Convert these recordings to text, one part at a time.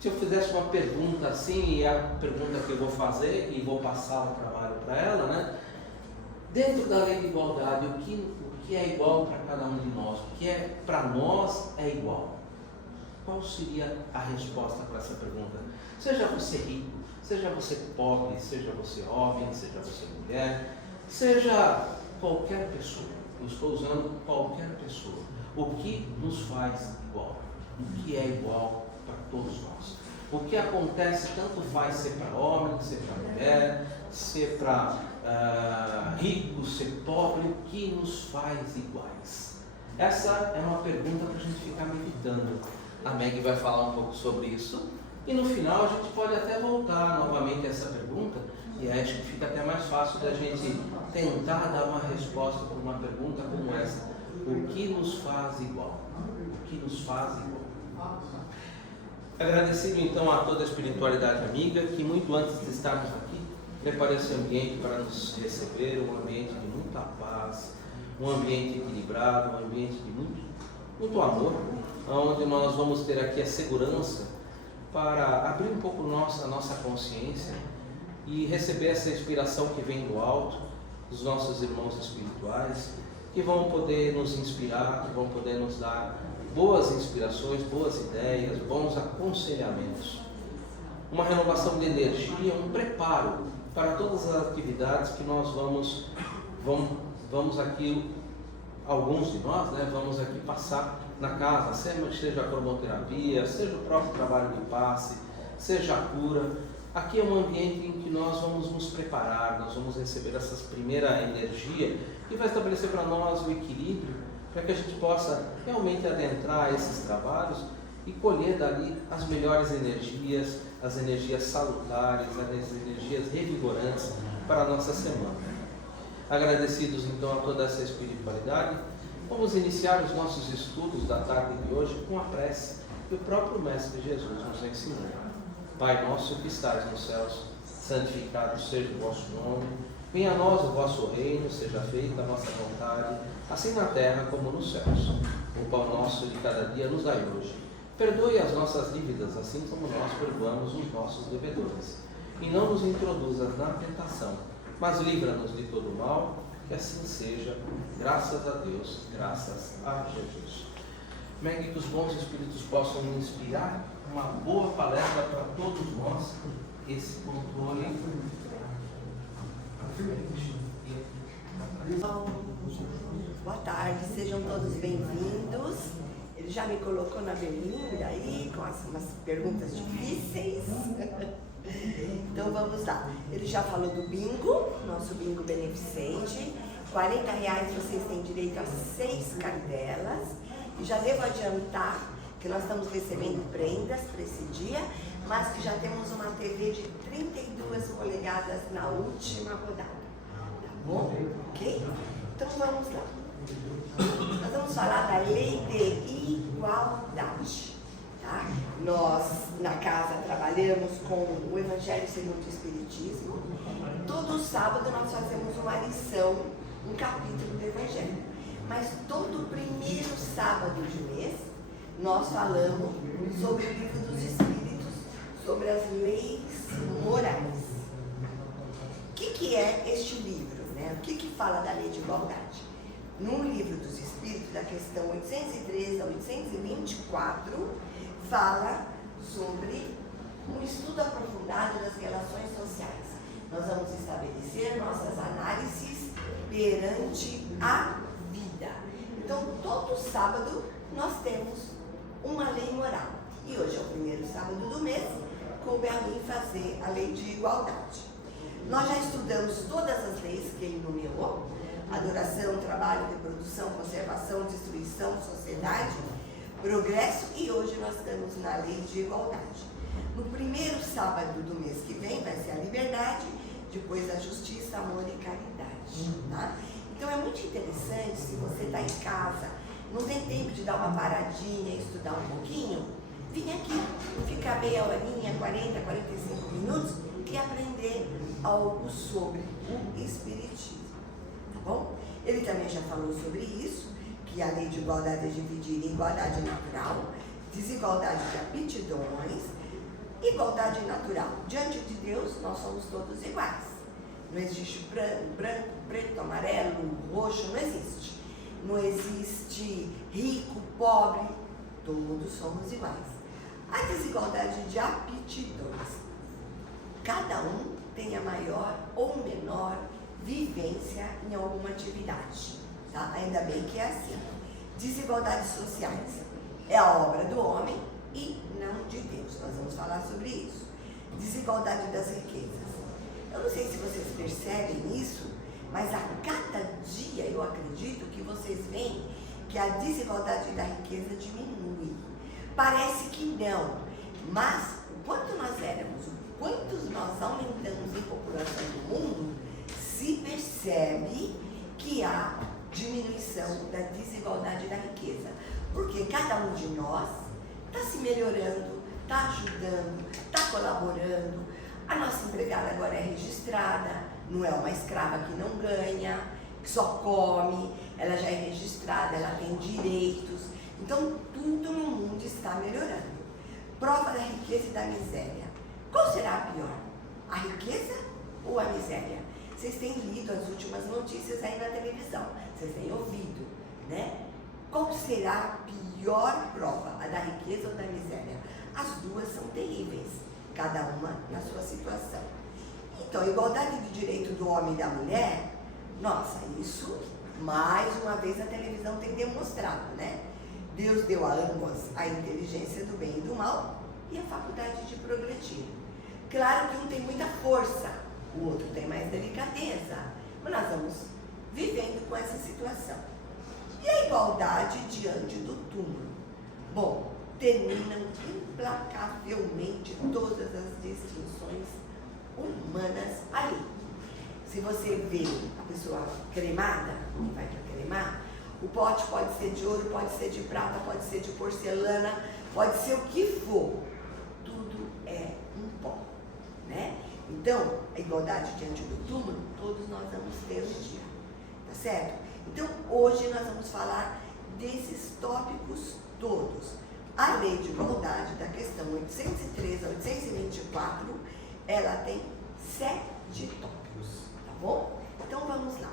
se eu fizesse uma pergunta assim, e a pergunta que eu vou fazer, e vou passar o trabalho para ela, né? Dentro da lei de igualdade, o que é igual para cada um de nós? O que é para nós é igual? Qual seria a resposta para essa pergunta? Seja você rico, seja você pobre, seja você homem, seja você mulher, seja qualquer pessoa. Eu estou usando qualquer pessoa. O que nos faz igual? O que é igual para todos nós? O que acontece tanto faz ser para homem, ser para mulher, ser para rico, ser pobre, o que nos faz iguais? Essa é uma pergunta para a gente ficar meditando. A Meg vai falar um pouco sobre isso e no final a gente pode até voltar novamente a essa pergunta e acho que fica até mais fácil da gente tentar dar uma resposta para uma pergunta como essa. O que nos faz igual? O que nos faz igual? Agradecido então a toda a espiritualidade amiga que muito antes de estarmos aqui preparou esse ambiente para nos receber, um ambiente de muita paz, um ambiente equilibrado, um ambiente de muito amor, onde nós vamos ter aqui a segurança para abrir um pouco a nossa consciência e receber essa inspiração que vem do alto, dos nossos irmãos espirituais, que vão poder nos inspirar, que vão poder nos dar boas inspirações, boas ideias, bons aconselhamentos. Uma renovação de energia, um preparo para todas as atividades que nós vamos aqui, alguns de nós, né, vamos aqui passar na casa, seja a cromoterapia, seja o próprio trabalho de passe, seja a cura. Aqui é um ambiente em que nós vamos nos preparar, nós vamos receber essa primeira energia que vai estabelecer para nós o equilíbrio, para que a gente possa realmente adentrar esses trabalhos e colher dali as melhores energias, as energias salutares, as energias revigorantes para a nossa semana. Agradecidos então a toda essa espiritualidade, vamos iniciar os nossos estudos da tarde de hoje com a prece que o próprio Mestre Jesus nos ensinou. Pai nosso que estais nos céus, santificado seja o vosso nome, venha a nós o vosso reino, seja feita a vossa vontade, assim na terra como nos céus. O pão nosso de cada dia nos dai hoje. Perdoe as nossas dívidas, assim como nós perdoamos os nossos devedores. E não nos introduzas na tentação, mas livra-nos de todo mal, que assim seja, graças a Deus, graças a Jesus. Meg, que os bons espíritos possam inspirar uma boa palestra para todos nós, esse controle. Boa tarde, sejam todos bem-vindos. Ele já me colocou na berlinda aí, com umas perguntas difíceis. Então vamos lá. Ele já falou do bingo, nosso bingo beneficente. R$40 vocês têm direito a 6 cartelas. E já devo adiantar que nós estamos recebendo prendas para esse dia, mas que já temos uma TV de 32 polegadas na última rodada. Tá bom? Ok? Então vamos lá. Nós vamos falar da lei de igualdade. Tá? Nós, na casa, trabalhamos com o Evangelho segundo o Espiritismo. Todo sábado nós fazemos uma lição, um capítulo do Evangelho. Mas todo primeiro sábado de mês, nós falamos sobre o livro dos Espíritos, sobre as leis morais. O que é este livro? Né? O que fala da lei de igualdade? No livro dos Espíritos, da questão 813 a 824, fala sobre um estudo aprofundado das relações sociais. Nós vamos estabelecer nossas análises perante a vida. Então, todo sábado nós temos uma lei moral. E hoje é o primeiro sábado do mês, coube a mim fazer a lei de igualdade. Nós já estudamos todas as leis que ele nomeou: adoração, trabalho, reprodução, conservação, destruição, sociedade, progresso, e hoje nós estamos na lei de igualdade. No primeiro sábado do mês que vem vai ser a liberdade, depois a justiça, amor e caridade. Tá? Então é muito interessante, se você está em casa, não tem tempo de dar uma paradinha e estudar um pouquinho, vim aqui, ficar meia horinha, 40, 45 minutos e aprender algo sobre o Espiritismo. Tá bom? Ele também já falou sobre isso, que a lei de igualdade é dividida em igualdade natural, desigualdade de aptidões, Igualdade natural. Diante de Deus, nós somos todos iguais. Não existe branco, preto, amarelo, roxo, não existe. Não existe rico, pobre, todos somos iguais. A desigualdade de aptidões. Cada um tem a maior ou menor vivência em alguma atividade. Tá? Ainda bem que é assim. Desigualdades sociais. É a obra do homem e não de Deus. Nós vamos falar sobre isso. Desigualdade das riquezas. Eu não sei se vocês percebem isso, mas a cada dia eu acredito que vocês veem que a desigualdade da riqueza diminui. Parece que não, mas o quanto nós éramos, o quanto nós aumentamos em população do mundo, se percebe que há diminuição da desigualdade da riqueza. Porque cada um de nós está se melhorando, está ajudando, está colaborando. A nossa empregada agora é registrada, não é uma escrava que não ganha, que só come, ela já é registrada, ela tem direitos. Então, tudo no mundo está melhorando. Prova da riqueza e da miséria. Qual será a pior? A riqueza ou a miséria? Vocês têm lido as últimas notícias aí na televisão, vocês têm ouvido, né? Qual será a pior prova? A da riqueza ou da miséria? As duas são terríveis, cada uma na sua situação. Então, a igualdade de direito do homem e da mulher, nossa, isso mais uma vez a televisão tem demonstrado, né? Deus deu a ambas a inteligência do bem e do mal e a faculdade de progredir. Claro que um tem muita força, o outro tem mais delicadeza, mas nós vamos vivendo com essa situação. E a igualdade diante do túmulo? Bom, terminam implacavelmente todas as distinções humanas ali. Se você vê a pessoa cremada, que vai para cremar, o pote pode ser de ouro, pode ser de prata, pode ser de porcelana, pode ser o que for. Tudo é um pó, né? Então, a igualdade diante do túmulo, todos nós vamos ter um dia, tá certo? Então, hoje nós vamos falar desses tópicos todos. A lei de igualdade, da questão 803 a 824, ela tem 7 tópicos, tá bom? Então, vamos lá.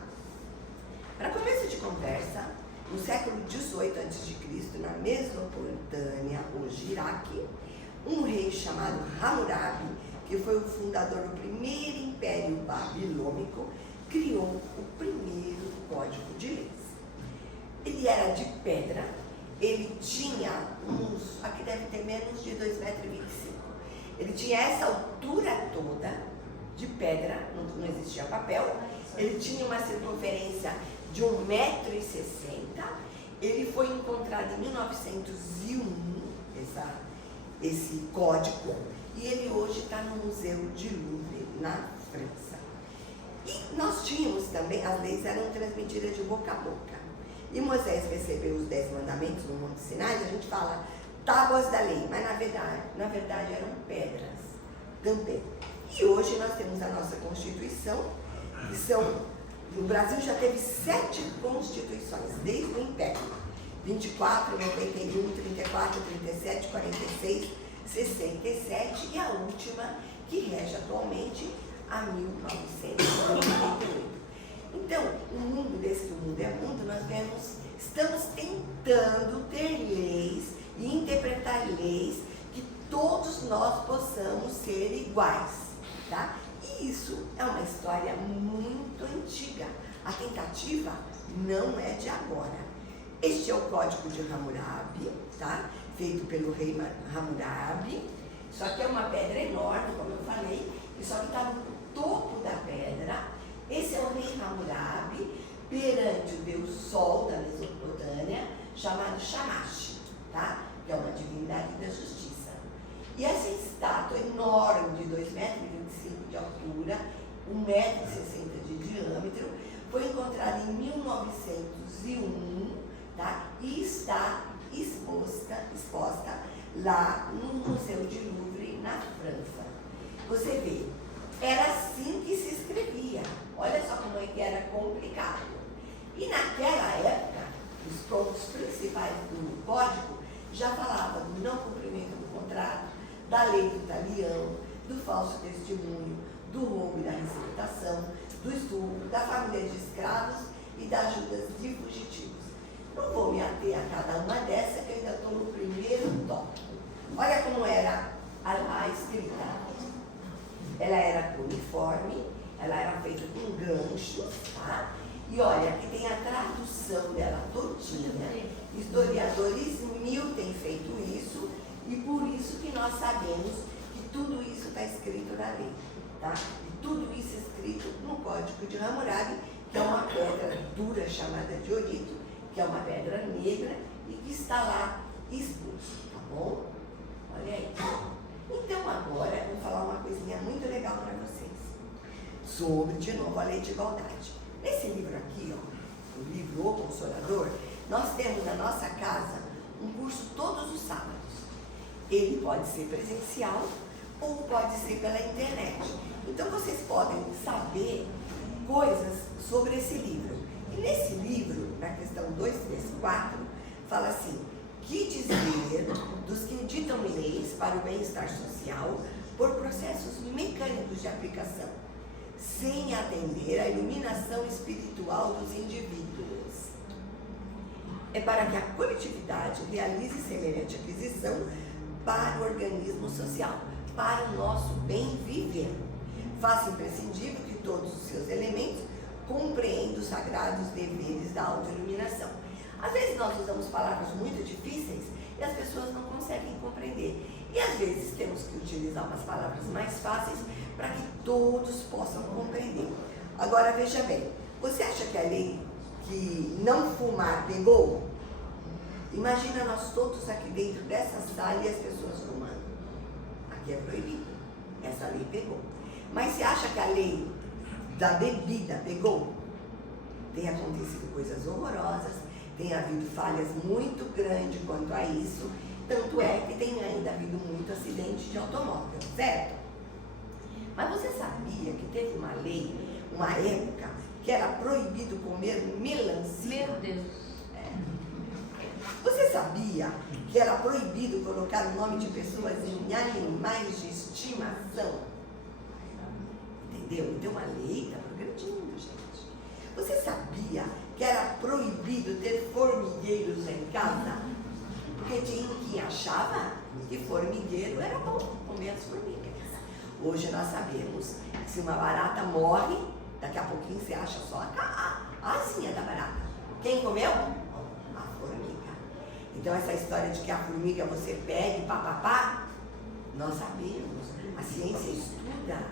Para começo de conversa, no século XVIII a.C., na Mesopotâmia, hoje Iraque, um rei chamado Hammurabi, que foi o fundador do primeiro império babilônico, criou o primeiro código de leis. Ele era de pedra, ele tinha aqui deve ter menos de 2,25 metros. Ele tinha essa altura toda de pedra, não existia papel, ele tinha uma circunferência de 1,60 m. Ele foi encontrado em 1901, esse código, e ele hoje está no Museu de Louvre, na França. E nós tínhamos também, as leis eram transmitidas de boca a boca. E Moisés recebeu os 10 mandamentos no Monte Sinai, a gente fala tábuas da lei, mas na verdade eram pedras também. E hoje nós temos a nossa Constituição, que o Brasil já teve 7 constituições, desde o Império. 24, 91, 34, 37, 46, 67 e a última que rege atualmente a 1988. Então, o mundo, desde que o mundo é mundo, estamos tentando ter leis e interpretar leis que todos nós possamos ser iguais, tá? E isso é uma história muito antiga. A tentativa não é de agora. Este é o Código de Hammurabi, tá? Feito pelo rei Hammurabi. Isso aqui é uma pedra enorme, como eu falei, isso aqui está no topo da pedra. Esse é o rei Hammurabi perante o deus Sol da Mesopotâmia, chamado Shamash, tá? Que é uma divindade da justiça. E essa estátua enorme de 2,25 metros de altura, 1,60 m de diâmetro, foi encontrada em 1901, tá? E está exposta lá no Museu de Louvre, na França. Você vê, era assim que se escrevia. Olha só como é que era complicado. E naquela época, os pontos principais do código já falavam do não cumprimento do contrato, da lei do talião, do falso testemunho, do roubo e da receptação, do estupro, da família de escravos e das ajudas de fugitivos. Não vou me ater a cada uma dessas, que eu ainda estou no primeiro tópico. Olha como era a escrita. Ela era uniforme, ela era feita com ganchos, tá? E olha, aqui tem a tradução dela todinha. Historiadores 1000 têm feito isso, e por isso que nós sabemos que tudo isso está escrito na lei, tá? E tudo isso escrito no Código de Hammurabi, que é uma pedra dura chamada de diorito, que é uma pedra negra e que está lá exposto, tá bom? Olha aí. Então agora eu vou falar uma coisinha muito legal para vocês sobre, de novo, a lei de igualdade. Nesse livro aqui, ó, o livro O Consolador, nós temos na nossa casa um curso todos os sábados. Ele pode ser presencial ou pode ser pela internet. Então vocês podem saber coisas sobre esse livro. E nesse livro, na questão 234, fala assim: que dizer dos que ditam leis para o bem-estar social por processos mecânicos de aplicação, sem atender à iluminação espiritual dos indivíduos. É para que a coletividade realize semelhante aquisição para o organismo social, para o nosso bem viver. Faça imprescindível que todos os seus elementos compreendam os sagrados deveres da autoiluminação. Às vezes nós usamos palavras muito difíceis e as pessoas não conseguem compreender. E às vezes temos que utilizar umas palavras mais fáceis para que todos possam compreender. Agora veja bem, você acha que a lei que não fumar pegou? Imagina nós todos aqui dentro dessa sala e as pessoas fumando. Aqui é proibido. Essa lei pegou. Mas você acha que a lei da bebida pegou? Tem acontecido coisas horrorosas, tem havido falhas muito grandes quanto a isso, tanto é que tem ainda havido muito acidente de automóvel, certo? Mas você sabia que teve uma lei, uma época, que era proibido comer melancia? Meu Deus. Você sabia que era proibido colocar o nome de pessoas em animais de estimação? Entendeu? Então a lei está progredindo, gente. Você sabia que era proibido ter formigueiros em casa? Porque tinha quem achava que formigueiro era bom comer as formigas. Hoje nós sabemos que se uma barata morre, daqui a pouquinho você acha só a asinha da barata. Quem comeu? A formiga. Então essa história de que a formiga você pega e papapá, nós sabemos, a ciência estuda,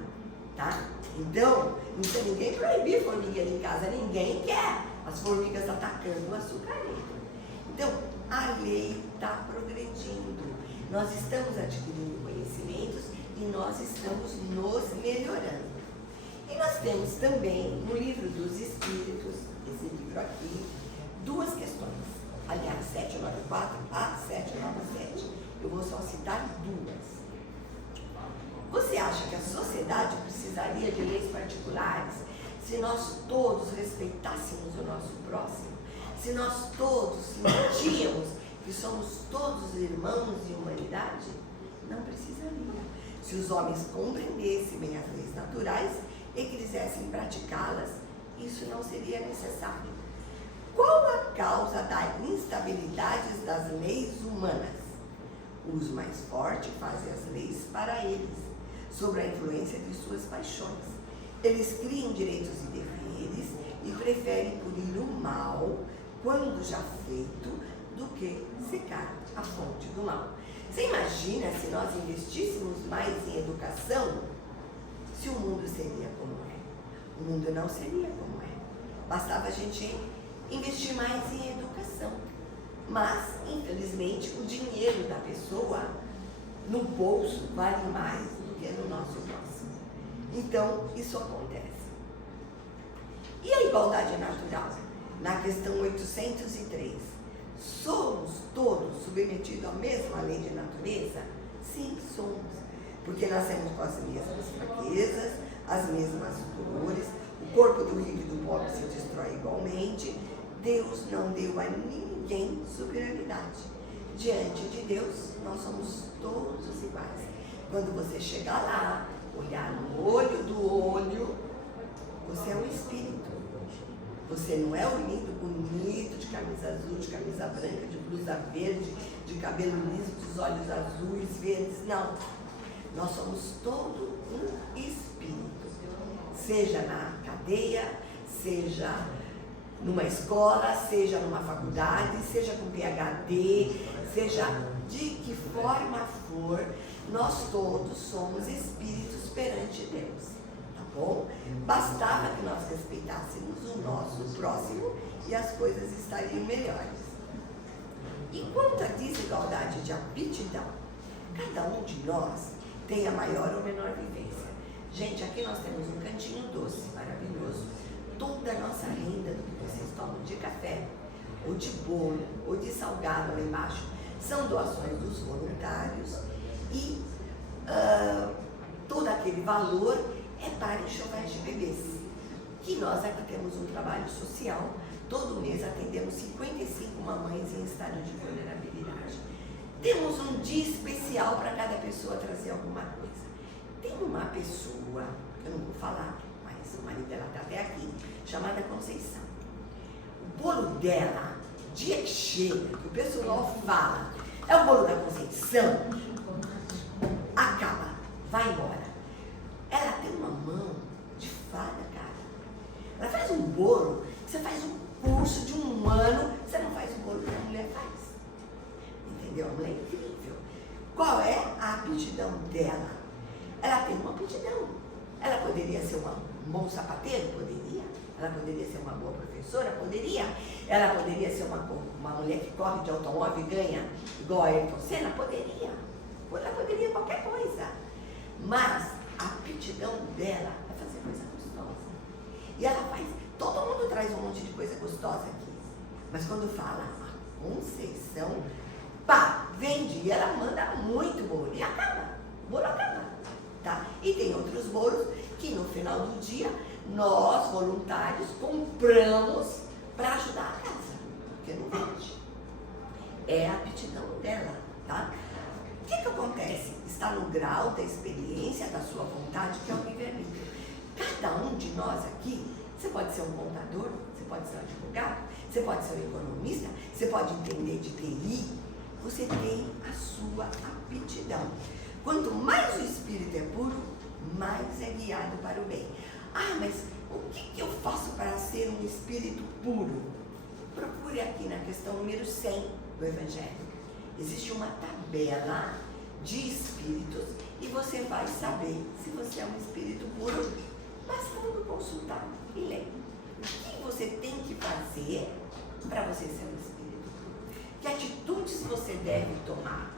tá? Então, não tem ninguém proibir formigueira em casa, ninguém quer as formigas atacando o açucareiro. Então, a lei está progredindo, nós estamos adquirindo conhecimentos e nós estamos nos melhorando. E nós temos também no livro dos Espíritos, esse livro aqui, duas questões. Aliás, 794 a 797. Eu vou só citar duas. Você acha que a sociedade precisaria de leis particulares se nós todos respeitássemos o nosso próximo? Se nós todos sentíamos que somos todos irmãos de humanidade? Não precisaria. Se os homens compreendessem bem as leis naturais e quisessem praticá-las, isso não seria necessário. Qual a causa da instabilidade das leis humanas? Os mais fortes fazem as leis para eles, sob a influência de suas paixões. Eles criam direitos e deveres e preferem punir o mal, quando já feito, do que secar a fonte do mal. Você imagina se nós investíssemos mais em educação, se o mundo seria como é? O mundo não seria como é. Bastava a gente investir mais em educação. Mas, infelizmente, o dinheiro da pessoa no bolso vale mais do que no nosso próximo. Então, isso acontece. E a igualdade natural? Na questão 803, somos todos submetidos à mesma lei de natureza? Sim, somos. Porque nascemos com as mesmas fraquezas, as mesmas dores, o corpo do rico e do pobre se destrói igualmente. Deus não deu a ninguém superioridade. Diante de Deus, nós somos todos iguais. Quando você chegar lá, olhar no olho do olho, você é um espírito. Você não é o lindo, bonito, de camisa azul, de camisa branca, de blusa verde, de cabelo liso, dos olhos azuis, verdes, não. Nós somos todo um espírito. Seja na cadeia, seja numa escola, seja numa faculdade, seja com PhD, seja de que forma for, nós todos somos espíritos perante Deus, tá bom? Bastava que nós respeitássemos o nosso próximo e as coisas estariam melhores. E quanto à desigualdade de aptidão, cada um de nós tem a maior ou menor vivência. Gente, aqui nós temos um cantinho doce, maravilhoso. Toda a nossa renda do que vocês tomam de café, ou de bolo, ou de salgado lá embaixo, são doações dos voluntários e todo aquele valor é para enxovais de bebês. Que nós aqui temos um trabalho social, todo mês atendemos 55 mamães em estado de vulnerabilidade. Temos um dia especial para cada pessoa trazer alguma coisa. Tem uma pessoa, que eu não vou falar, mas o marido dela está até aqui, chamada Conceição. O bolo dela, dia que chega, que o pessoal fala, é o bolo da Conceição, acaba, vai embora. Ela tem uma mão de fada, cara. Ela faz um bolo, você faz um curso de um ano, você não faz o bolo que a mulher faz. Entendeu? A mulher é incrível. Qual é a aptidão dela? Ela tem uma aptidão. Ela poderia ser um bom sapateiro? Poderia. Ela poderia ser uma boa professora? Poderia. Ela poderia ser uma mulher que corre de automóvel e ganha igual a Ayrton Senna? Poderia. Ela poderia qualquer coisa. Mas a aptidão dela é fazer coisa gostosa. E ela faz. Todo mundo traz um monte de coisa gostosa aqui. Mas quando fala a Conceição, pá, vende. E ela manda muito bolo. E acaba. O bolo acaba. Tá? E tem outros bolos que no final do dia nós, voluntários, compramos para ajudar a casa. Porque não vende. É a aptidão dela. Tá? O que acontece? Está no grau da experiência, da sua vontade, que é o livre-arbítrio. Cada um de nós aqui, você pode ser um contador, você pode ser um advogado, você pode ser um economista, você pode entender de TI, você tem a sua aptidão. Quanto mais o espírito é puro, mais é guiado para o bem. Ah, mas o que eu faço para ser um espírito puro? Procure aqui na questão número 100 do Evangelho. Existe uma tabela de espíritos e você vai saber se você é um espírito puro, bastando consultar e ler. O que você tem que fazer para você ser um espírito puro? Que atitudes você deve tomar?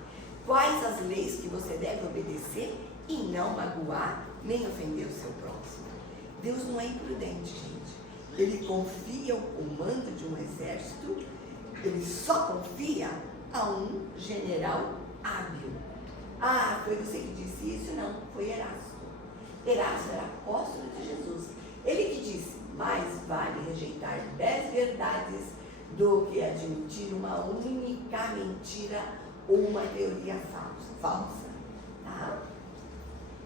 Quais as leis que você deve obedecer e não magoar nem ofender o seu próximo? Deus não é imprudente, gente. Ele confia o comando de um exército, ele só confia a um general hábil. Ah, foi você que disse isso? Não, foi Erasto. Erasto era apóstolo de Jesus. Ele que disse, mais vale rejeitar 10 verdades do que admitir uma única mentira ou uma teoria falsa. Tá?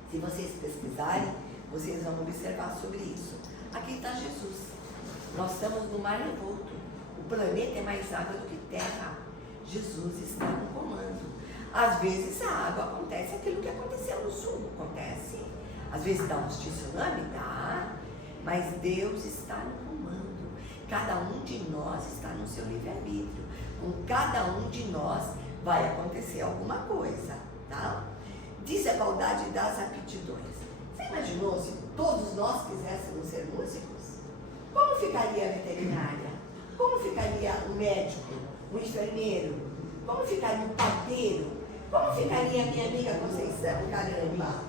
Se vocês pesquisarem, vocês vão observar sobre isso. Aqui está Jesus. Nós estamos no mar revolto. O planeta é mais água do que terra. Jesus está no comando. Às vezes a água acontece aquilo que aconteceu no sul. Acontece. Às vezes dá um tsunami, dá. Mas Deus está no comando. Cada um de nós está no seu livre-arbítrio. Com cada um de nós vai acontecer alguma coisa, tá? Desigualdade das aptidões. Você imaginou se todos nós quiséssemos ser músicos? Como ficaria a veterinária? Como ficaria o médico, o enfermeiro? Como ficaria o padeiro? Como ficaria a minha amiga Conceição, caramba?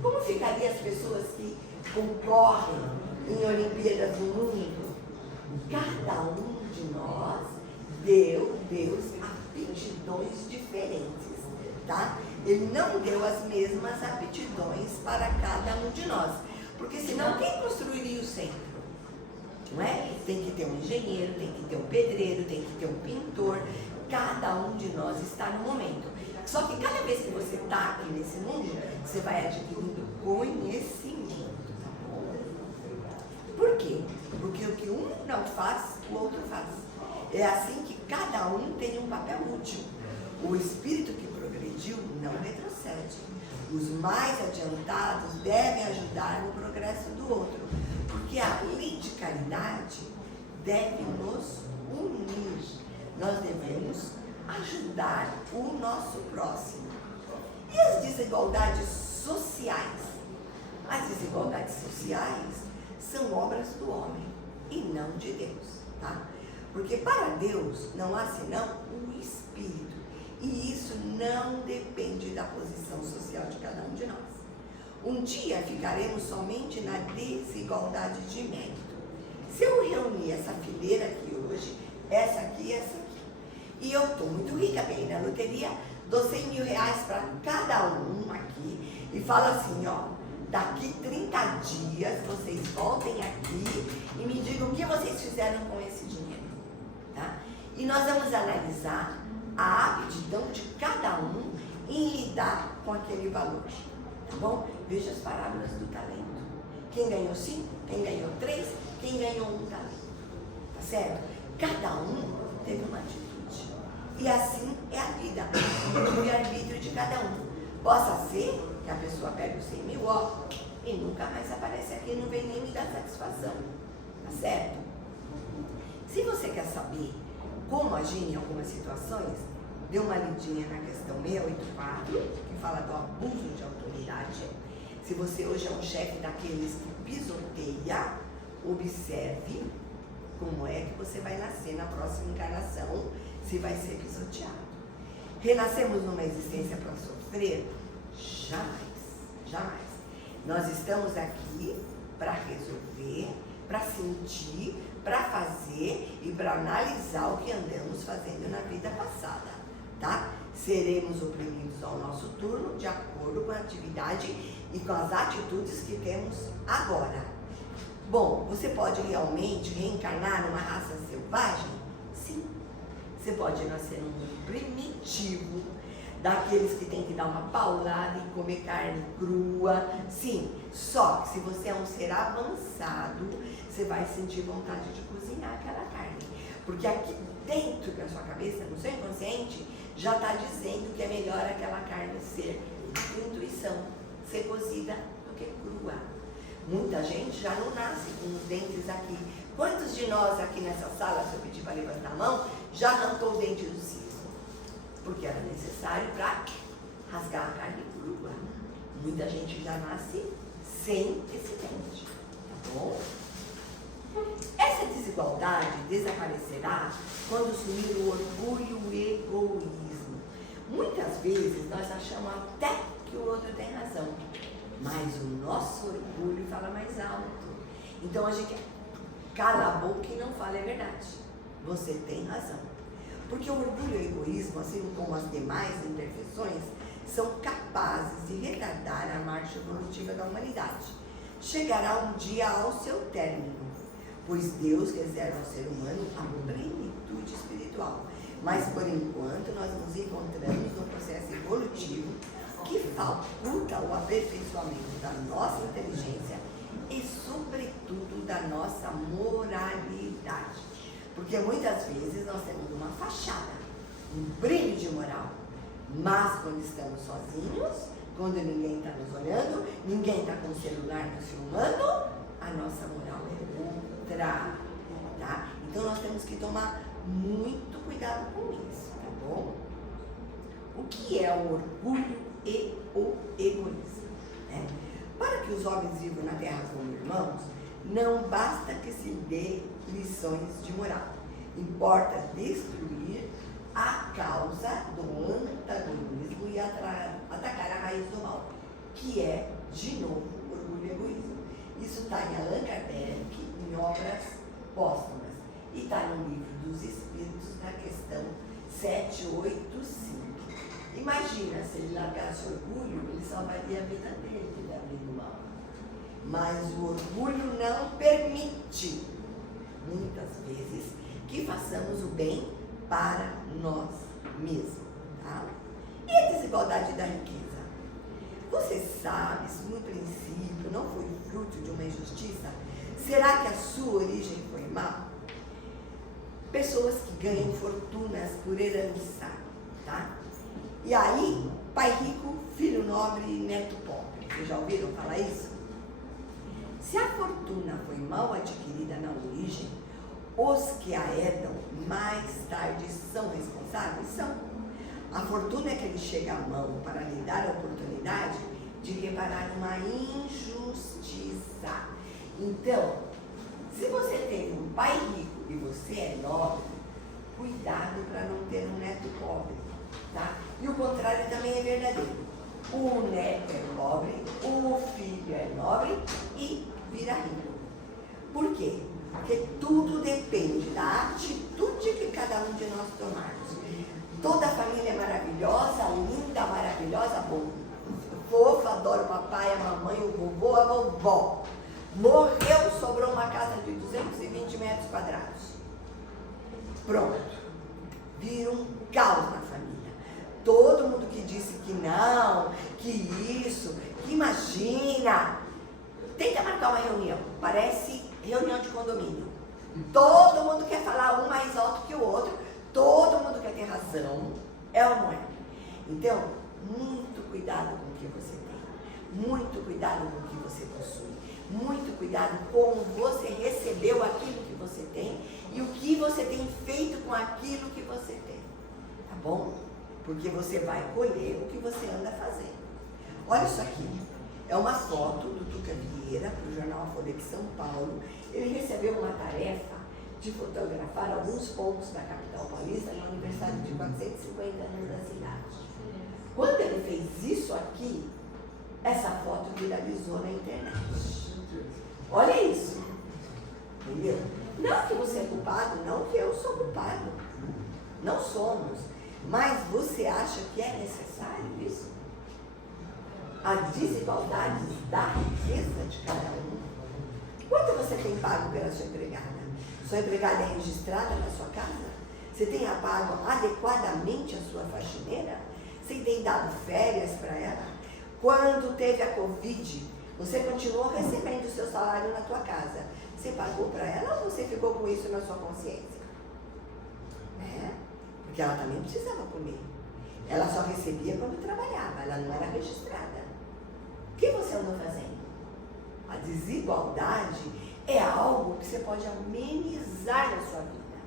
Como ficaria as pessoas que concorrem em Olimpíadas do Mundo? Cada um de nós deu Deus aptidões diferentes, tá? Ele não deu as mesmas aptidões para cada um de nós, porque senão quem construiria o centro? Não é? Tem que ter um engenheiro, tem que ter um pedreiro, tem que ter um pintor. Cada um de nós está no momento. Só que cada vez que você está aqui nesse mundo, você vai adquirindo conhecimento, tá bom? Por quê? Porque o que um não faz, o outro faz. É assim que cada um tem um papel útil. O espírito que progrediu não retrocede. Os mais adiantados devem ajudar no progresso do outro, porque a lei de caridade deve nos unir. Nós devemos ajudar o nosso próximo. E as desigualdades sociais? As desigualdades sociais são obras do homem e não de Deus, tá? Porque para Deus não há senão o espírito. E isso não depende da posição social de cada um de nós. Um dia ficaremos somente na desigualdade de mérito. Se eu reunir essa fileira aqui hoje, essa aqui e essa aqui, e eu estou muito rica, bem, na loteria, dou 100 mil reais para cada um aqui e falo assim, ó, daqui 30 dias vocês voltem aqui e me digam o que vocês fizeram com esse dinheiro, tá? E nós vamos analisar a aptidão de cada um em lidar com aquele valor, tá bom? Veja as parábolas do talento. Quem ganhou 5, quem ganhou 3, quem ganhou 1 talento, tá certo? Cada um teve uma atitude. E assim é a vida, o livre-arbítrio de cada um. Possa ser que a pessoa pegue os 100 mil, ó, e nunca mais aparece aqui, não vem nem me dar satisfação, tá certo? Se você quer saber como agir em algumas situações, dê uma lidinha na questão 684, que fala do abuso de autoridade. Se você hoje é um chefe daqueles que pisoteia, observe como é que você vai nascer na próxima encarnação, se vai ser pisoteado. Renascemos numa existência para sofrer? Jamais, jamais. Nós estamos aqui para resolver, para sentir, para fazer e para analisar o que andamos fazendo na vida passada, tá? Seremos oprimidos ao nosso turno de acordo com a atividade e com as atitudes que temos agora. Bom, você pode realmente reencarnar numa raça selvagem? Sim. Você pode nascer num mundo primitivo, daqueles que tem que dar uma paulada e comer carne crua. Sim, só que se você é um ser avançado, você vai sentir vontade de cozinhar aquela carne. Porque aqui dentro da sua cabeça, no seu inconsciente, já está dizendo que é melhor aquela carne ser intuição, ser cozida do que crua. Muita gente já não nasce com os dentes aqui. Quantos de nós aqui nessa sala, se eu pedir para levantar a mão, já arrancou o dente do siso? Porque era necessário para rasgar a carne crua. Muita gente já nasce sem esse dente, tá bom? Essa desigualdade desaparecerá quando sumir o orgulho e o egoísmo. Muitas vezes nós achamos até que o outro tem razão, mas o nosso orgulho fala mais alto. Então a gente cala a boca e não fala a verdade. Você tem razão. Porque o orgulho e o egoísmo, assim como as demais imperfeições, são capazes de retardar a marcha evolutiva da humanidade. Chegará um dia ao seu término, pois Deus reserva ao ser humano a plenitude espiritual. Mas, por enquanto, nós nos encontramos num processo evolutivo que faculta o aperfeiçoamento da nossa inteligência e, sobretudo, da nossa moralidade. Porque muitas vezes nós temos uma fachada, um brilho de moral, mas quando estamos sozinhos, quando ninguém está nos olhando, ninguém está com o celular nos filmando, a nossa moral é outra, tá? Então nós temos que tomar muito cuidado com isso, tá bom? O que é o orgulho e o egoísmo? Para que os homens vivam na terra como irmãos, não basta que se dê lições de moral. Importa destruir a causa do antagonismo e atacar a raiz do mal, que é, de novo, orgulho e egoísmo. Isso está em Allan Kardec, em obras póstumas, e está no Livro dos Espíritos, na questão 785. Imagina, se ele largasse o orgulho, ele salvaria a vida dele, da vida do mal. Mas o orgulho não permite, muitas vezes, que façamos o bem para nós mesmos, tá? E a desigualdade da riqueza. Você sabe se no princípio não foi fruto de uma injustiça? Será que a sua origem foi má? Pessoas que ganham fortunas por herança, tá? E aí, pai rico, filho nobre e neto pobre. Vocês já ouviram falar isso? Se a fortuna foi mal adquirida na origem, os que a herdam mais tarde são responsáveis? São. A fortuna é que lhe chega à mão para lhe dar a oportunidade de reparar uma injustiça. Então, se você tem um pai rico e você é nobre, cuidado para não ter um neto pobre, tá? E o contrário também é verdadeiro. O neto é pobre, o filho é nobre e vira rico. Por quê? Porque tudo depende da atitude que cada um de nós tomarmos. Toda família é maravilhosa, linda, maravilhosa, fofa, adoro o papai, a mamãe, o vovô, a vovó. Morreu, sobrou uma casa de 220 metros quadrados. Pronto. Vira um caos na família. Todo mundo que disse que não, que isso, que imagina. Tenta marcar uma reunião. Parece reunião de condomínio. Todo mundo quer falar um mais alto que o outro. Todo mundo quer ter razão. É ou não é? Então, muito cuidado com o que você tem. Muito cuidado com o que você possui. Muito cuidado com como você recebeu aquilo que você tem e o que você tem feito com aquilo que você tem. Tá bom? Porque você vai colher o que você anda fazendo. Olha isso aqui. É uma foto do Tuca Vieira para o jornal A Folha de São Paulo. Ele recebeu uma tarefa de fotografar alguns pontos da capital paulista no aniversário de 450 anos da cidade. Quando ele fez isso aqui, essa foto viralizou na internet. Olha isso. Entendeu? Não que você é culpado, não que eu sou culpado. Não somos. Mas você acha que é necessário isso? A desigualdade da riqueza de cada um. Quanto você tem pago pela sua empregada? Sua empregada é registrada na sua casa? Você tem pago adequadamente a sua faxineira? Você tem dado férias para ela? Quando teve a Covid, você continuou recebendo o seu salário na tua casa. Você pagou para ela ou você ficou com isso na sua consciência? Porque ela também precisava comer. Ela só recebia quando trabalhava, ela não era registrada. O que você andou fazendo? A desigualdade é algo que você pode amenizar na sua vida,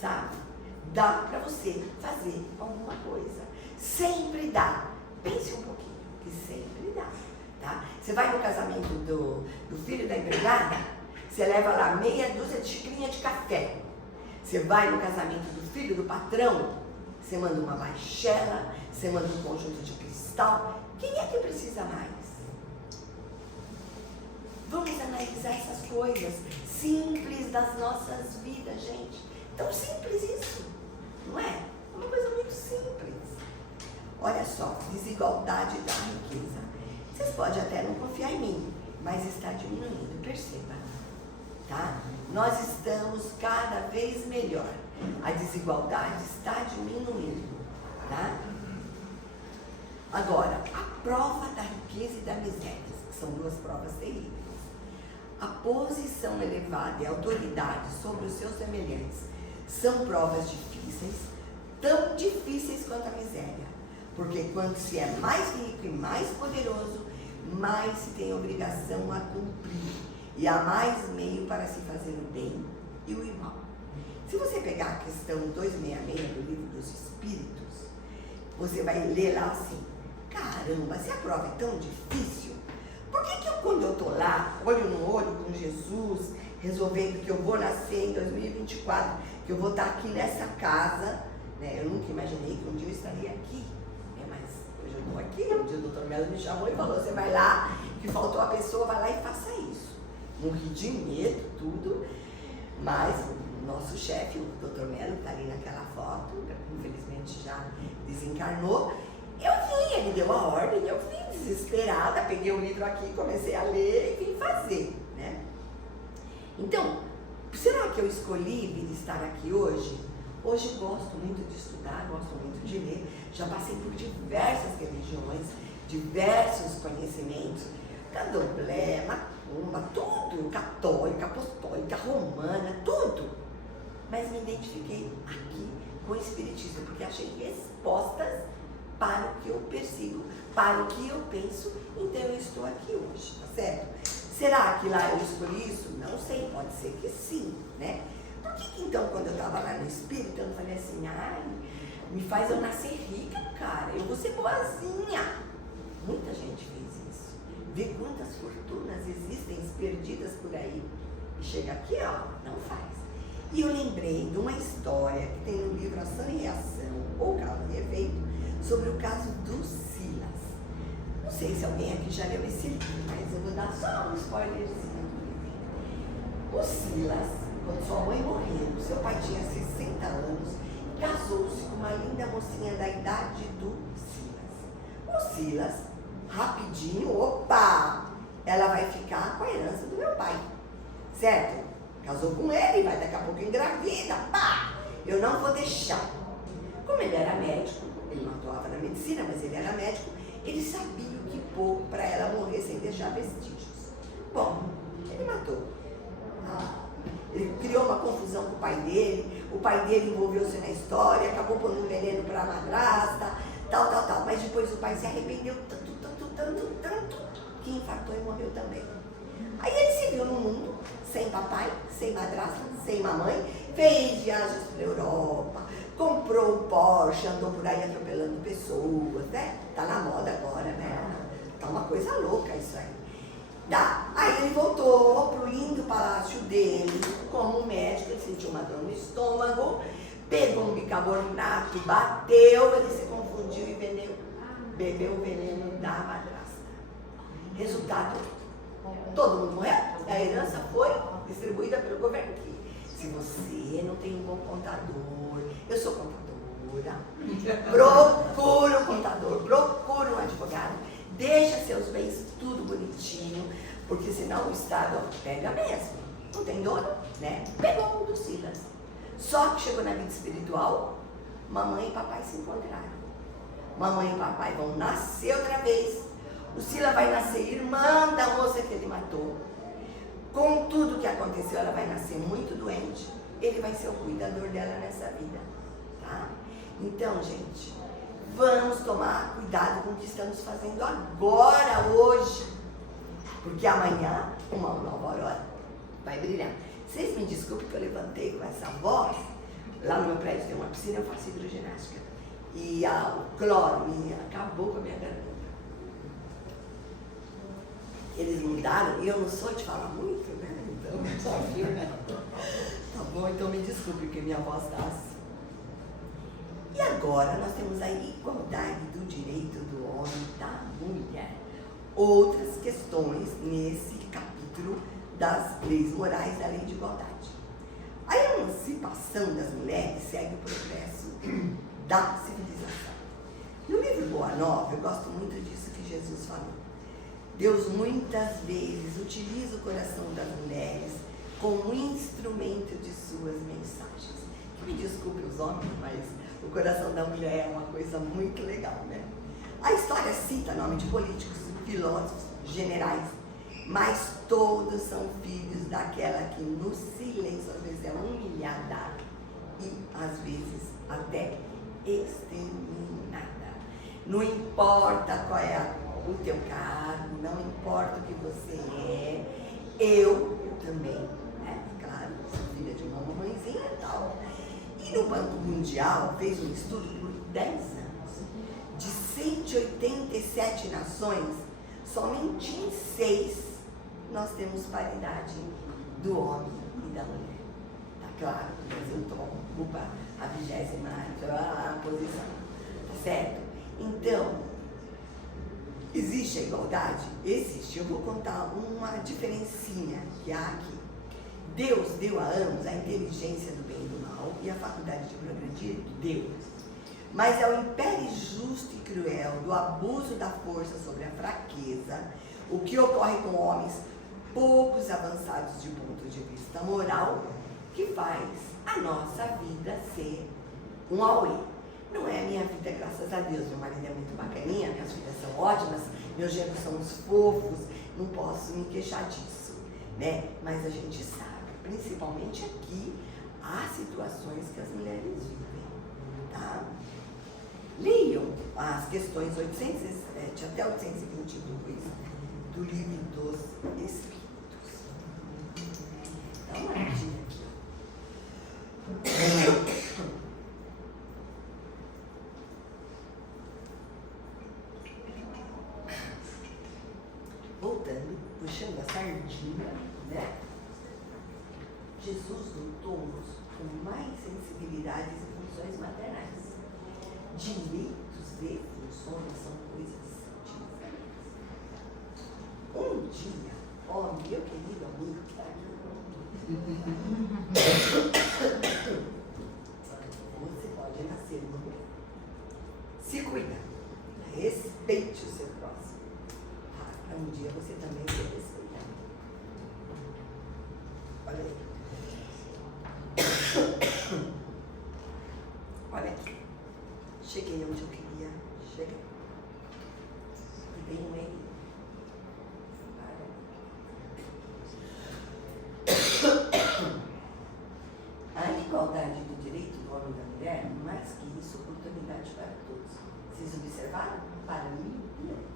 sabe? Dá para você fazer alguma coisa. Sempre dá. Pense um pouquinho, que sempre dá, tá? Você vai no casamento do filho da empregada, você leva lá meia dúzia de xicrinha de café. Você vai no casamento do filho do patrão, você manda uma baixela, você manda um conjunto de cristal. Quem é que precisa mais? Vamos analisar essas coisas simples das nossas vidas, gente. Tão simples isso, não é? Uma coisa muito simples. Olha só, desigualdade da riqueza. Vocês podem até não confiar em mim, mas está diminuindo, perceba, tá? Nós estamos cada vez melhor. A desigualdade está diminuindo, tá? Agora, a prova da riqueza e da miséria, que são duas provas terríveis. A posição elevada e a autoridade sobre os seus semelhantes são provas difíceis, tão difíceis quanto a miséria. Porque quando se é mais rico e mais poderoso, mais se tem obrigação a cumprir. E há mais meio para se fazer o bem e o mal. Se você pegar a questão 266 do Livro dos Espíritos, você vai ler lá assim: caramba, se a prova é tão difícil, por que quando eu estou lá, olho no olho com Jesus, resolvendo que eu vou nascer em 2024, que eu vou estar aqui nessa casa, né? Eu nunca imaginei que um dia eu estaria aqui, né? Mas hoje eu estou aqui. Um dia o Dr. Melo me chamou e falou: você vai lá, que faltou a pessoa, vai lá e faça isso. Morri de medo, tudo, mas o nosso chefe, o Dr. Melo, que está ali naquela foto, infelizmente já desencarnou, eu vim, ele deu a ordem, eu vim desesperada, peguei o livro aqui, comecei a ler e vim fazer, né? Então, será que eu escolhi vir estar aqui hoje? Hoje gosto muito de estudar, gosto muito de ler, já passei por diversas religiões, diversos conhecimentos, candomblé, macumba, tudo, católica, apostólica, romana, tudo. Mas me identifiquei aqui com o Espiritismo, porque achei respostas para o que eu persigo, para o que eu penso, então eu estou aqui hoje, tá certo? Será que lá eu escolhi isso? Não sei, pode ser que sim, né? Por que então, quando eu estava lá no Espírito, eu não falei assim, ai, me faz eu nascer rica, cara, eu vou ser boazinha. Muita gente fez isso. Vê quantas fortunas existem perdidas por aí. E chega aqui, ó, não faz. E eu lembrei de uma história que tem no livro Ação e Reação, ou Causa e Efeito, sobre o caso do Silas. Não sei se alguém aqui já leu esse livro, mas eu vou dar só um spoilerzinho do livro. O Silas, quando sua mãe morreu, seu pai tinha 60 anos, casou-se com uma linda mocinha da idade do Silas. O Silas, rapidinho, opa, ela vai ficar com a herança do meu pai, certo? Casou com ele, vai daqui a pouco engravida, pá, eu não vou deixar. Como ele era médico, ele não atuava na medicina, mas ele era médico, ele sabia o que pôr para ela morrer sem deixar vestígios. Bom, ele matou. Ele criou uma confusão com o pai dele envolveu-se na história, acabou pondo um veneno para a madrasta, tal. Mas depois o pai se arrependeu tanto, que infartou e morreu também. Aí ele se viu no mundo, sem papai, sem madrasta, sem mamãe, fez viagens para a Europa, comprou o Porsche, andou por aí atropelando pessoas, né? Tá na moda agora, né? Tá uma coisa louca isso aí. Tá. Aí ele voltou pro lindo palácio dele, como médico, ele sentiu uma dor no estômago, pegou um bicarbonato, bateu, ele se confundiu e bebeu o veneno da madrasta. Resultado, todo mundo morreu, a herança foi distribuída pelo governo aqui. Se você não tem um bom contador, eu sou contadora, procura um contador, procura um advogado, deixa seus bens tudo bonitinho, porque senão o Estado pega mesmo, não tem dono, né? Pegou um dos Silas. Só que chegou na vida espiritual, mamãe e papai se encontraram. Mamãe e papai vão nascer outra vez. O Silas vai nascer irmã da moça que ele matou. Com tudo que aconteceu, ela vai nascer muito doente. Ele vai ser o cuidador dela nessa vida, tá? Então, gente, vamos tomar cuidado com o que estamos fazendo agora, hoje. Porque amanhã, uma nova aurora vai brilhar. Vocês me desculpem que eu levantei com essa voz. Lá no meu prédio tem uma piscina, eu faço hidroginástica. E o cloro acabou com a minha garganta. Eles mudaram, e eu não sou de falar muito, né? Então, tá bom, então me desculpe que minha voz está assim. E agora nós temos a igualdade do direito do homem e da mulher. Outras questões nesse capítulo das leis morais da lei de igualdade. A emancipação das mulheres segue o progresso da civilização. No livro Boa Nova, eu gosto muito disso que Jesus falou. Deus muitas vezes utiliza o coração das mulheres como instrumento de suas mensagens. Que me desculpe os homens, mas o coração da mulher é uma coisa muito legal, né? A história cita nome de políticos, filósofos, generais, mas todos são filhos daquela que no silêncio às vezes é humilhada e às vezes até exterminada. Não importa qual é o teu cargo, não importa o que você é, eu também, né? Claro, sou filha de uma mamãezinha e tal. E no Banco Mundial fez um estudo por 10 anos, de 187 nações, somente em 6 nós temos paridade do homem e da mulher. Tá claro, o Brasil ocupa a 20ª posição, tá certo? Então, existe a igualdade? Existe. Eu vou contar uma diferencinha que há aqui. Deus deu a ambos a inteligência do bem e do mal e a faculdade de progredir, deu. Mas é o império injusto e cruel do abuso da força sobre a fraqueza, o que ocorre com homens poucos avançados de ponto de vista moral, que faz a nossa vida ser um auê. Não é a minha vida, graças a Deus. Meu marido é muito bacaninha, minhas filhas são ótimas, meus genros são uns fofos, não posso me queixar disso, né? Mas a gente sabe, principalmente aqui, há situações que as mulheres vivem, tá? Leiam as questões 807 até 822 do Livro dos Espíritos. Dá uma olhadinha aqui. Voltando, puxando a sardinha, né? Jesus dotou-nos com mais sensibilidades e funções maternais. Direitos e funções são coisas diferentes. Um dia, ó, meu querido amigo que está aqui, você pode nascer no mundo. Se cuida, respeite o seu próximo. Para um dia você também ser respeitado. Olha aí. Olha aqui. Cheguei onde eu queria chegar. E tem um R. A igualdade do direito do homem e da mulher, mais que isso, oportunidade para todos. Vocês observaram? Para mim, não.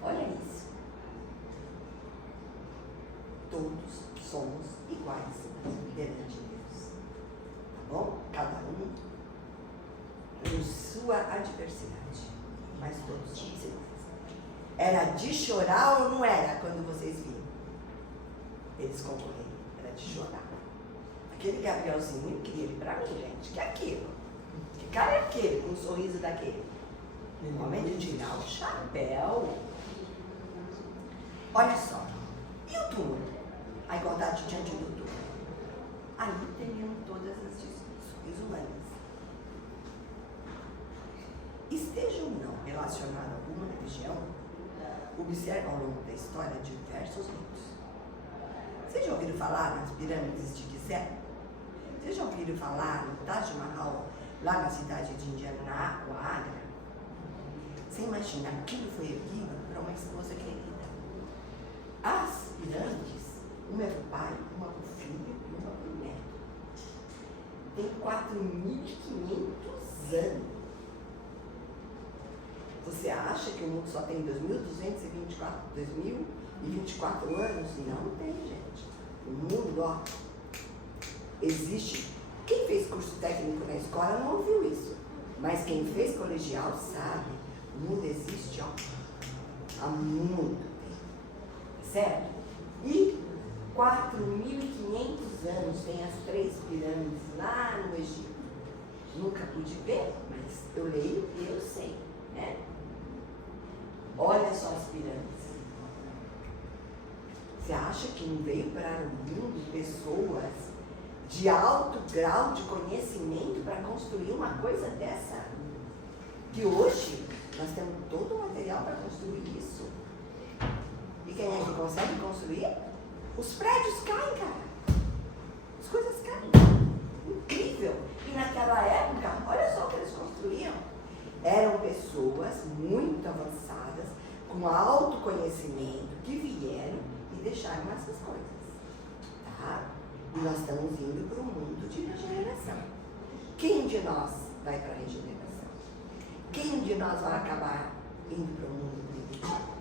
Olha isso. Todos somos iguais perante Deus. Tá bom? Cada um em sua adversidade. Mas todos somos iguais. Era de chorar ou não era quando vocês viram? Eles concorreram. Era de chorar. Aquele Gabrielzinho, eu queria ele pra mim, gente. Que é aquilo? Que cara é aquele com um sorriso daquele? O homem de tirar o chapéu. Olha só. E o túmulo? A igualdade diante do túmulo. Ali teriam todas as discussões humanas. Esteja ou não relacionado a alguma religião, observa ao longo da história diversos ritos. Vocês já ouviram falar nas pirâmides de Gizé? Vocês já ouviram falar no Taj Mahal, lá na cidade de Indianápolis, Agra? Você imagina, aquilo foi erguido para uma esposa querida. As pirâmides, uma é para o pai, uma para o filho e uma para o neto. Tem 4.500 anos. Você acha que o mundo só tem 2024 anos? Não tem, gente. O mundo, ó, existe. Quem fez curso técnico na escola não ouviu isso. Mas quem fez colegial sabe. O mundo existe, ó, há muito tempo. Certo? E 4.500 anos tem as 3 pirâmides lá no Egito. Nunca pude ver, mas eu leio e eu sei, né? Olha só as pirâmides. Você acha que não veio para o mundo pessoas de alto grau de conhecimento para construir uma coisa dessa? Que hoje nós temos todo o material para construir isso. E quem é que consegue construir? Os prédios caem, cara. As coisas caem. Incrível. E naquela época, olha só o que eles construíam. Eram pessoas muito avançadas, com alto conhecimento, que vieram e deixaram essas coisas. Tá? E nós estamos indo para um mundo de regeneração. Quem de nós vai para a regeneração? Quem de nós vai acabar indo para o mundo primitivo?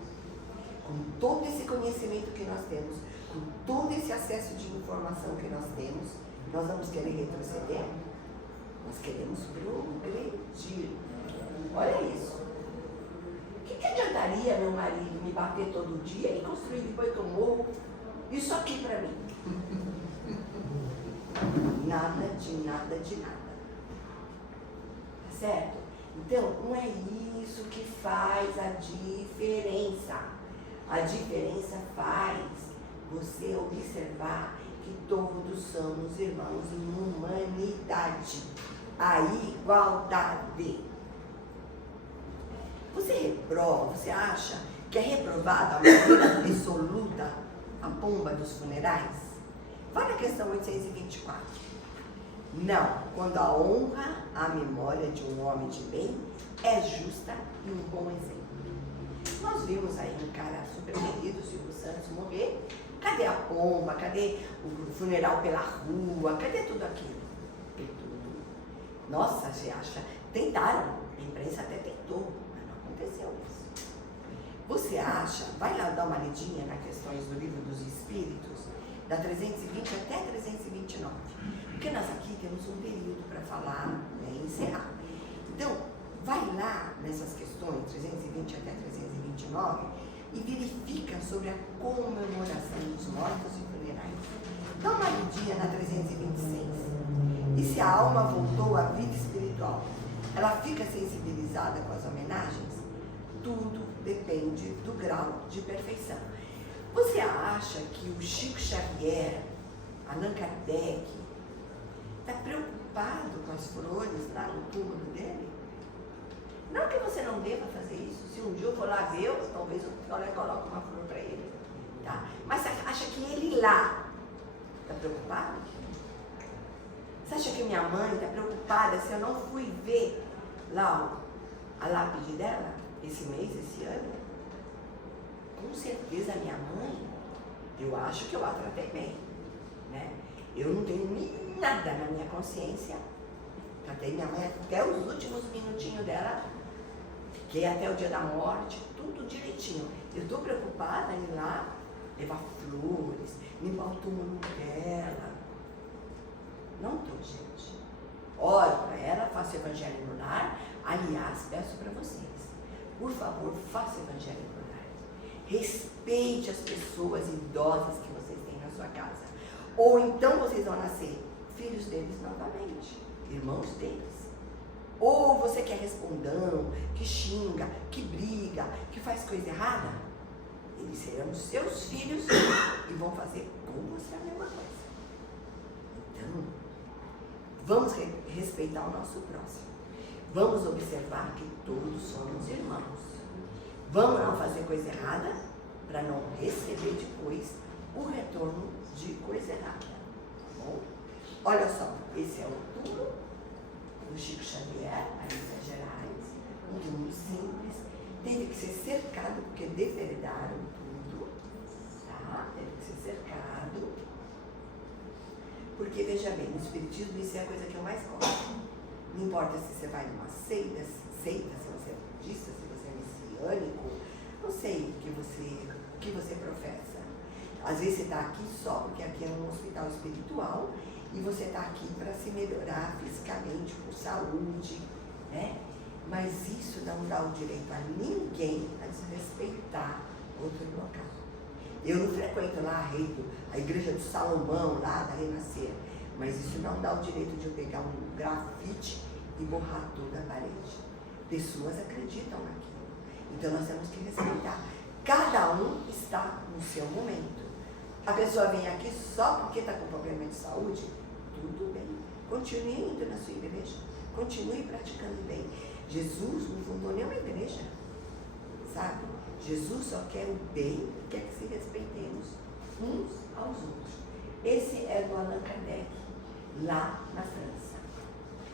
Com todo esse conhecimento que nós temos, com todo esse acesso de informação que nós temos, nós vamos querer retroceder? Nós queremos progredir. Olha isso. O que adiantaria meu marido me bater todo dia e construir depois que eu morro isso aqui para mim? Nada de nada de nada. Tá certo? Então, não é isso que faz a diferença. A diferença faz você observar que todos somos irmãos em humanidade. A igualdade. Você reprova, você acha que é reprovada a maneira absoluta a pomba dos funerais? Vai na questão 824. Não, quando a honra à memória de um homem de bem é justa e um bom exemplo. Nós vimos aí um cara super querido, Silvio Santos, morrer. Cadê a pomba? Cadê o funeral pela rua? Cadê tudo aquilo? E tudo. Nossa, você acha? Tentaram, a imprensa até tentou, mas não aconteceu isso. Você acha? Vai lá dar uma lidinha nas questões do Livro dos Espíritos, da 320 até 329. Porque nós aqui temos um período para falar, né, e encerrar. Então, vai lá nessas questões, 320 até 329, e verifica sobre a comemoração dos mortos e funerais. Dá uma lidinha na 326. E se a alma voltou à vida espiritual, ela fica sensibilizada com as homenagens? Tudo depende do grau de perfeição. Você acha que o Chico Xavier, Allan Kardec, está preocupado com as flores lá no túmulo dele? Não que você não deva fazer isso. Se um dia eu for lá ver, talvez eu coloque uma flor para ele. Tá? Mas você acha que ele lá está preocupado? Você acha que minha mãe está preocupada se eu não fui ver lá a lápide dela esse mês, esse ano? Com certeza a minha mãe, eu acho que eu a tratei bem, né? Eu não tenho nem nada na minha consciência. Tratei minha mãe até os últimos minutinhos dela, fiquei até o dia da morte, tudo direitinho. Eu estou preocupada em ir lá, levar flores, limpar o túmulo dela. Não estou, gente. Oro para ela, faço evangelho no lar. Aliás, peço para vocês, por favor, faça evangelho no lar. Respeite as pessoas idosas que vocês têm na sua casa. Ou então vocês vão nascer filhos deles novamente, irmãos deles. Ou você que é respondão, que xinga, que briga, que faz coisa errada, eles serão seus filhos e vão fazer com você a mesma coisa. Então, vamos respeitar o nosso próximo. Vamos observar que todos somos irmãos. Vamos não fazer coisa errada para não receber depois o retorno de coisa errada. Tá bom? Olha só, esse é o túmulo do Chico Xavier, aí em Minas Gerais. Um túmulo simples. Teve que ser cercado porque depredaram tudo. Tá? Teve que ser cercado. Porque, veja bem, no Espiritismo isso é a coisa que eu mais gosto. Não importa se você vai numa seita, se você é budista, se você é messiânico, não sei o que você professa. Às vezes você está aqui só porque aqui é um hospital espiritual e você está aqui para se melhorar fisicamente, por saúde, né? Mas isso não dá o direito a ninguém a desrespeitar outro local. Eu não frequento lá a igreja do Salomão, lá da Renascer, mas isso não dá o direito de eu pegar um grafite e borrar toda a parede. Pessoas acreditam naquilo. Então nós temos que respeitar. Cada um está no seu momento. A pessoa vem aqui só porque está com problema de saúde, tudo bem. Continue indo na sua igreja. Continue praticando bem. Jesus não fundou nenhuma igreja, sabe? Jesus só quer o bem e quer que se respeitemos uns aos outros. Esse é do Allan Kardec, lá na França.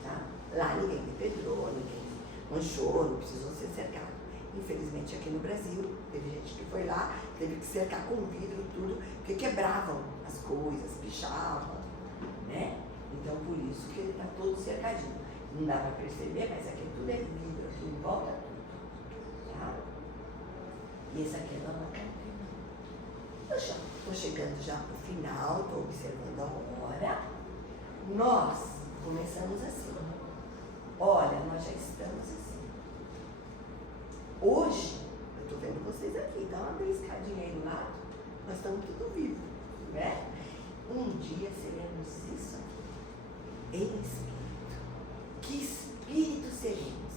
Tá? Lá ninguém depredou, ninguém manchou, não precisou ser cercado. Infelizmente aqui no Brasil, teve gente que foi lá, teve que cercar com vidro tudo, porque quebravam as coisas, pichavam, né? Então por isso que ele está todo cercadinho. Não dá para perceber, mas aqui tudo é vidro, aqui em volta tudo. Tá? E esse aqui é do Allan Kardec. Estou chegando já para o final, estou observando a hora. Nós começamos assim. Olha, nós já estamos assim. Hoje, eu estou vendo vocês aqui, dá uma beliscadinha aí do lado, nós estamos tudo vivos, né? Um dia seremos isso aqui, em espírito. Que espírito seremos?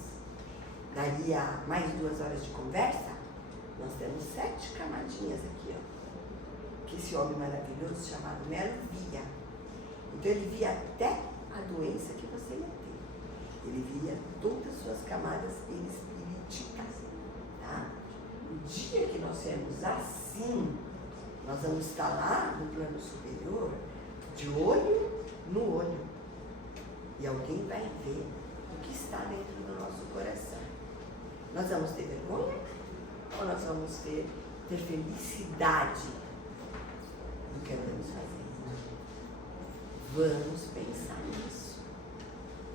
Daria mais 2 horas de conversa? Nós temos 7 camadinhas aqui, ó. Que esse homem maravilhoso chamado Melo via. Então ele via até a doença que você ia ter. Ele via todas as suas camadas espiritísticas. Tá? O dia que nós sermos assim, nós vamos estar lá no plano superior, de olho no olho. E alguém vai ver o que está dentro do nosso coração. Nós vamos ter vergonha ou nós vamos ter felicidade do que andamos fazendo? Vamos pensar nisso,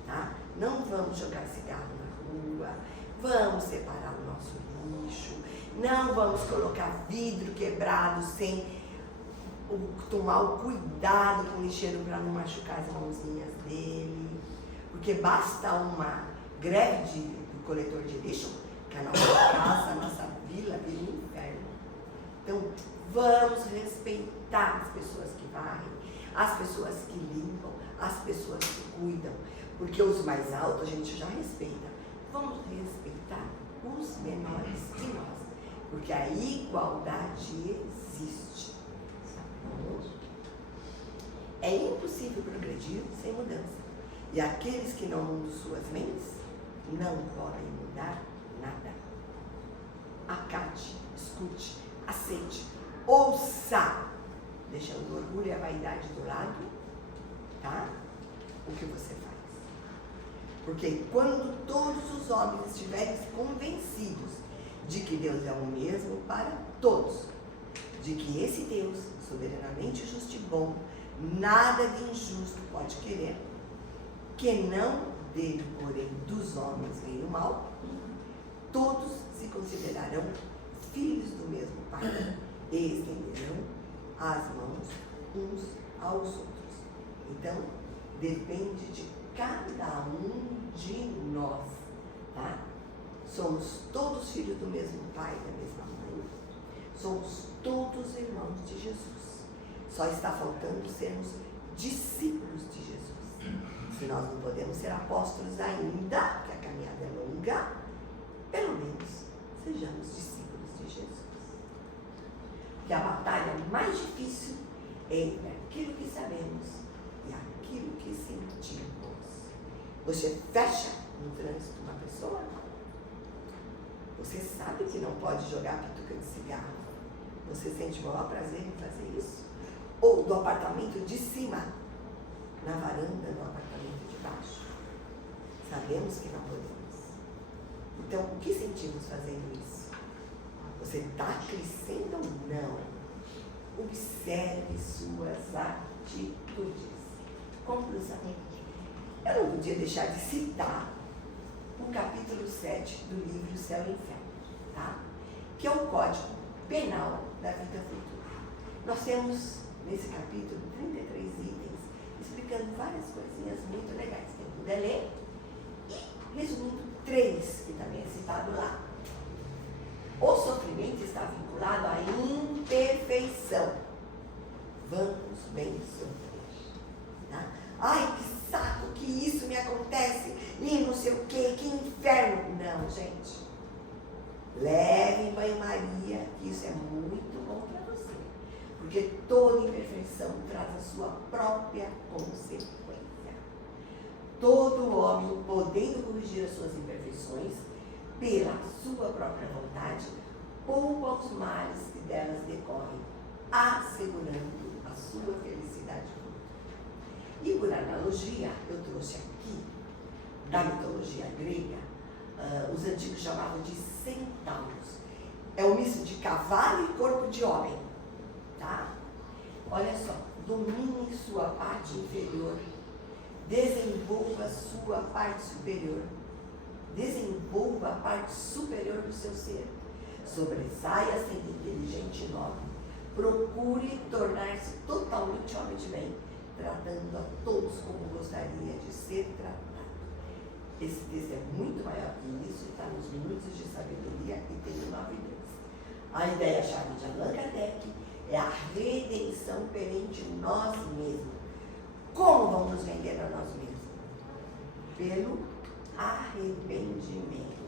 tá? Não vamos jogar cigarro na rua, vamos separar o nosso lixo, não vamos colocar vidro quebrado sem tomar o cuidado com o lixeiro para não machucar as mãozinhas dele, porque basta uma greve do coletor de lixo que a nossa casa, a nossa vila vira um inferno. Então, vamos respeitar as pessoas que varrem, as pessoas que limpam, as pessoas que cuidam, porque os mais altos a gente já respeita. Vamos respeitar os menores que nós, porque a igualdade existe. É impossível progredir sem mudança. E aqueles que não mudam suas mentes não podem mudar nada. Acate, escute, aceite, ouça, deixando o orgulho e a vaidade do lado, tá? O que você faz. Porque quando todos os homens estiverem convencidos de que Deus é o mesmo para todos, de que esse Deus, soberanamente justo e bom, nada de injusto pode querer, que não dele, porém, dos homens vem o mal, todos se considerarão filhos do mesmo Pai e estenderão as mãos uns aos outros. Então, depende de cada um de nós, tá? Somos todos filhos do mesmo Pai, da mesma mãe. Somos todos irmãos de Jesus. Só está faltando sermos discípulos de Jesus. Se nós não podemos ser apóstolos ainda, que a caminhada é longa, pelo menos sejamos discípulos de Jesus. Porque a batalha mais difícil é entre aquilo que sabemos e aquilo que sentimos. Você fecha no trânsito uma pessoa? Você sabe que não pode jogar pituca de cigarro. Você sente o maior prazer em fazer isso? Ou do apartamento de cima, na varanda do apartamento de baixo? Sabemos que não podemos. Então, o que sentimos fazendo isso? Você está crescendo ou não? Observe suas atitudes. Conclusão. Eu não podia deixar de citar o capítulo 7 do livro Céu e Inferno, tá? Que é o Código Penal da Vida Futura. Nós temos, nesse capítulo, 33 itens, explicando várias coisinhas muito legais. Quem puder ler. E, resumindo, 3, que também é citado lá. O sofrimento está vinculado à imperfeição. Vamos bem sofrer. Tá? Ai, que saco que isso me acontece. E não sei o quê, que inferno. Não, gente. Leve em banho-maria, que isso é muito bom para você. Porque toda imperfeição traz a sua própria consequência. Todo homem, podendo corrigir as suas imperfeições, pela sua própria vontade, poupa os males que delas decorrem, assegurando a sua felicidade futura. E por analogia, eu trouxe aqui, da mitologia grega, os antigos chamavam de centauros. É o misto de cavalo e corpo de homem, tá? Olha só, domine sua parte inferior, desenvolva sua parte superior. Desenvolva a parte superior do seu ser. Sobressaia sendo inteligente e nobre. Procure tornar-se totalmente homem de bem, tratando a todos como gostaria de ser tratado. Esse texto é muito maior que isso, está nos Minutos de Sabedoria e tem 9 livros. A ideia-chave de Allan Kardec é a redenção perante nós mesmos. Como vamos nos render a nós mesmos? Pelo arrependimento.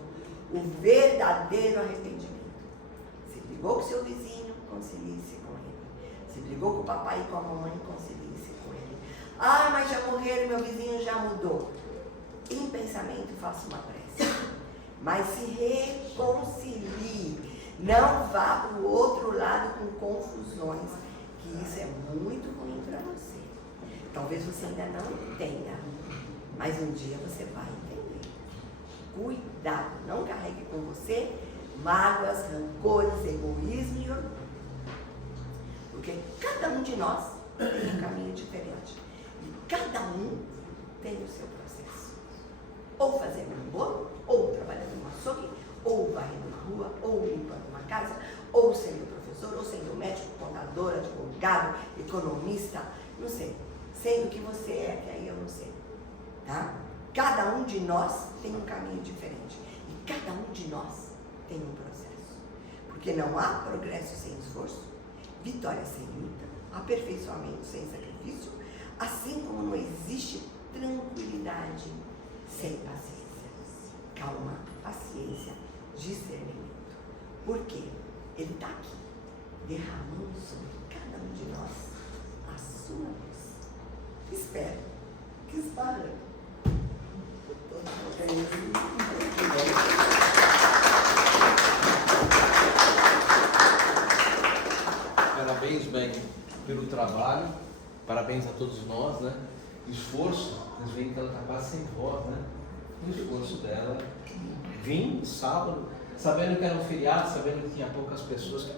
O verdadeiro arrependimento. Se brigou com seu vizinho, concilie-se com ele. Se brigou com o papai e com a mamãe, concilie-se com ele. Ah, mas já morreram, meu vizinho já mudou. Em pensamento, faça uma prece. Mas se reconcilie. Não vá para o outro lado com confusões, que isso é muito ruim para você. Talvez você ainda não tenha Mas um dia você vai entender. Cuidado, não carregue com você mágoas, rancores, egoísmo e orgulho. Porque cada um de nós tem um caminho diferente. E cada um tem o seu processo. Ou fazendo um bolo, ou trabalhando no açougue, ou varrendo uma rua, ou limpando uma casa, ou sendo professor, ou sendo médico, contador, advogado, economista, não sei. Sendo o que você é, que aí eu não sei. Tá? Cada um de nós tem um caminho diferente. E cada um de nós tem um processo. Porque não há progresso sem esforço, vitória sem luta, aperfeiçoamento sem sacrifício, assim como não existe tranquilidade sem paciência. Calma, paciência, discernimento. Por quê? Ele está aqui, derramando sobre cada um de nós a sua luz. Espero que esbarrando. Parabéns, Meg, pelo trabalho. Parabéns a todos nós, né? Esforço, vocês veem que ela está quase sem voz, né? O esforço dela. Vim sábado, sabendo que era um feriado, sabendo que tinha poucas pessoas.